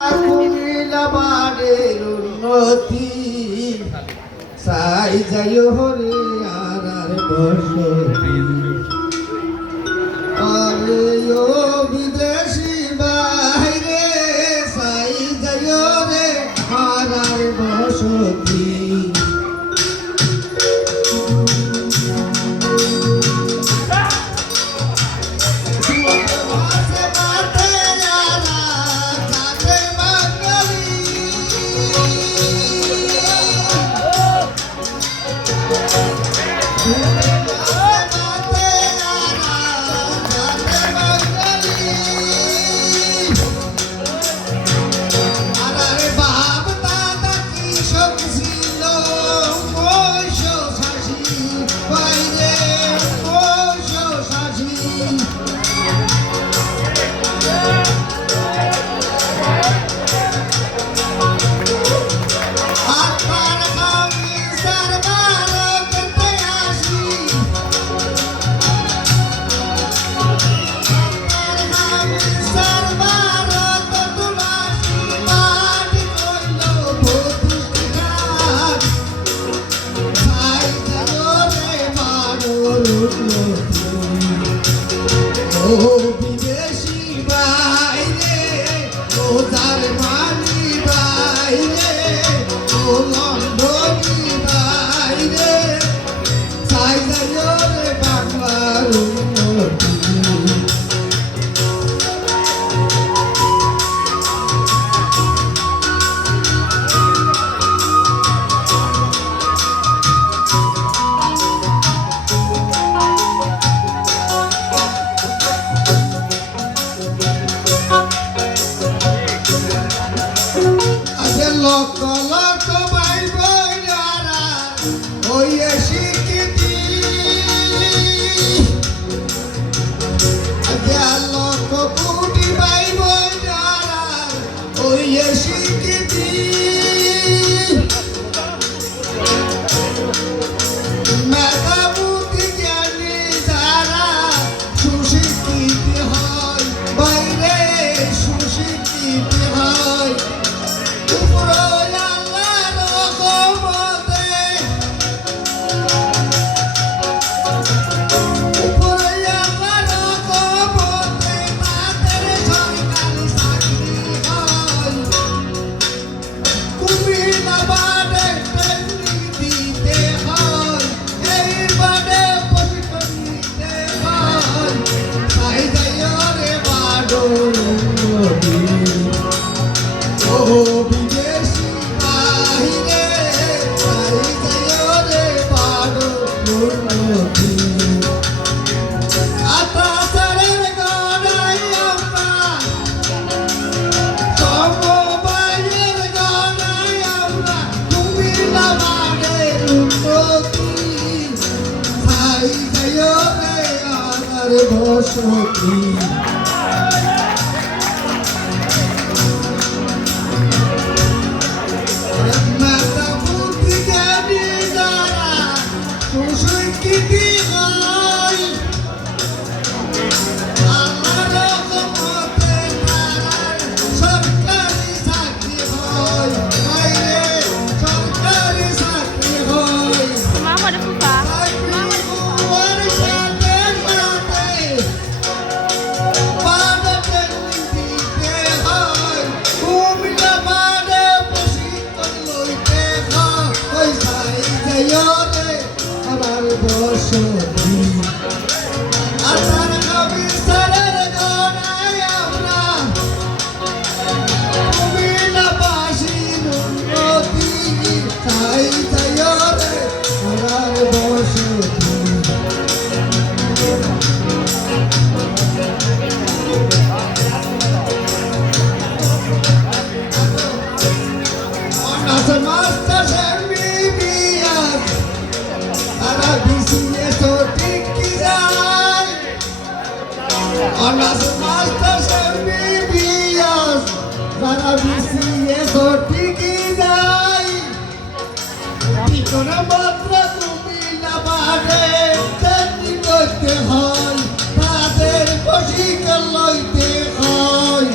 কুমিল্লাবাড়ির উন্নতি সাই যাই হরে আর বসতি আরে ও বিদেশি বাইরে সাই যাই হরে আর বসতি ও বিদেশি বাইরে ও জার্মানি বাইরে ও লন্ডনি বাইরে চাই যাই রে বাংলার উন্নতি লক্ষ লক্ষ ভাই বোনেরা ওই স্বীকৃতি লক্ষ কোটি ভাই বোনেরা ওই স্বীকৃতি মেধাবুদ্ধি জ্ঞানী যারা সুশিক্ষিত হয় বাইরে সুশিক্ষিত হয় বসতি মেধাবুদ্ধি জ্ঞানী যারা সুশিক্ষিত হয় আমার মতে তারা সরকারি চাকরি হয় বাইরে সরকারি চাকরি হয় আমার বসতি আসার কবির গনায় আমরা কুমিল্লাবাসীর উন্নতি চাই চাই রে আমার বসতি মাস্টার এমবিবিএস তারা বিসিএস ও ঠিক কি যায় অনার্স মাস্টার এমবিবিএস তারা বিসিএস ও ঠিকই যায় বিকোনা মাত্র কুমিল্লাবাড়ে তেমনি করতে হয় তাদের প্রশিক্ষণ লইতে হয়